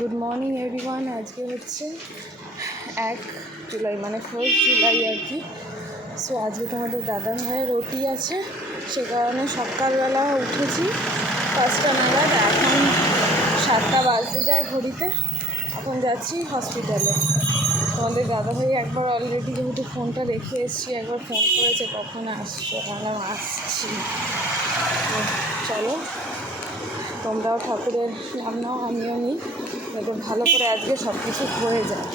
Good morning everyone. আজকে হচ্ছে 1 জুলাই, মানে 1 জুলাই আর কি। সো আজকে তোমাদের দাদা ভাইয়ের রুটি আছে, সে কারণে সকালবেলা উঠেছি 5টা নাগাদ। এখন 7টা বাজতে যায় ঘড়িতে। এখন যাচ্ছি হসপিটালে। তোমাদের দাদা ভাই একবার অলরেডি যেহেতু ফোনটা রেখে এসেছি, একবার ফোন করেছে কখন আসছো, বললাম আসছি। তো চলো, তোমরাও ঠাকুরের নাম নাও, আমিও নিই, যাতে ভালো করে আজকে সব কিছু হয়ে যায়।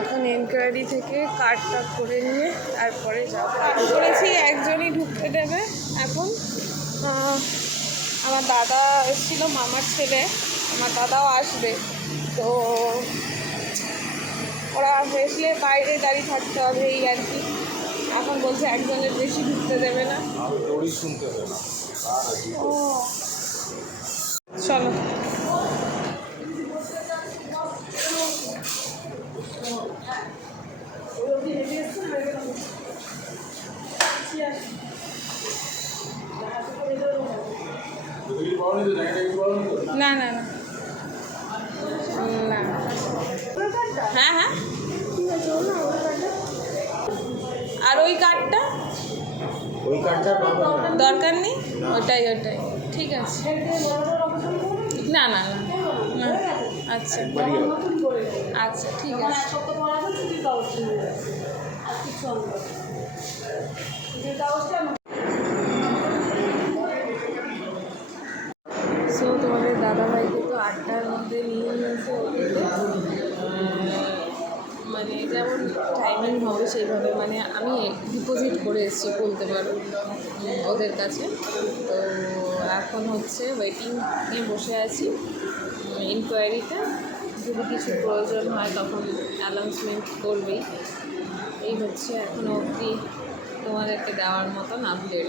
এখন এনকোয়ারি থেকে কার্ডটা করে নিয়ে তারপরে যাবো। করেছি, একজনই ঢুকতে দেবে এখন। আমার দাদা এসেছিলো, মামার ছেলে, আমার দাদাও আসবে। তো ওরা আসলে বাইরে দাঁড়িয়ে থাকতে হবে, এই আর কি। এখন বলছে একজনের বেশি ঢুকতে দেবে না। ও চলো, না না না না, হ্যাঁ হ্যাঁ, আর ওই কার্ডটা দরকার নেই, ওটাই ঠিক আছে। না না না না, আচ্ছা আচ্ছা ঠিক আছে। সো তোমাদের দাদাভাইকে তো 8টার মধ্যে নিয়ে নিয়েছে, মানে যেমন টাইমিং হবে সেইভাবে। মানে আমি ডিপোজিট করে এসেছি বলতে পারো ওদের কাছে। তো এখন হচ্ছে ওয়েটিংয়ে বসে আছি ইনকোয়ারিতে। যদি কিছু প্রয়োজন হয় তখন অ্যানাউন্সমেন্ট করবেই। এই হচ্ছে এখনও অবধি তোমাদেরকে দেওয়ার মতন আপডেট।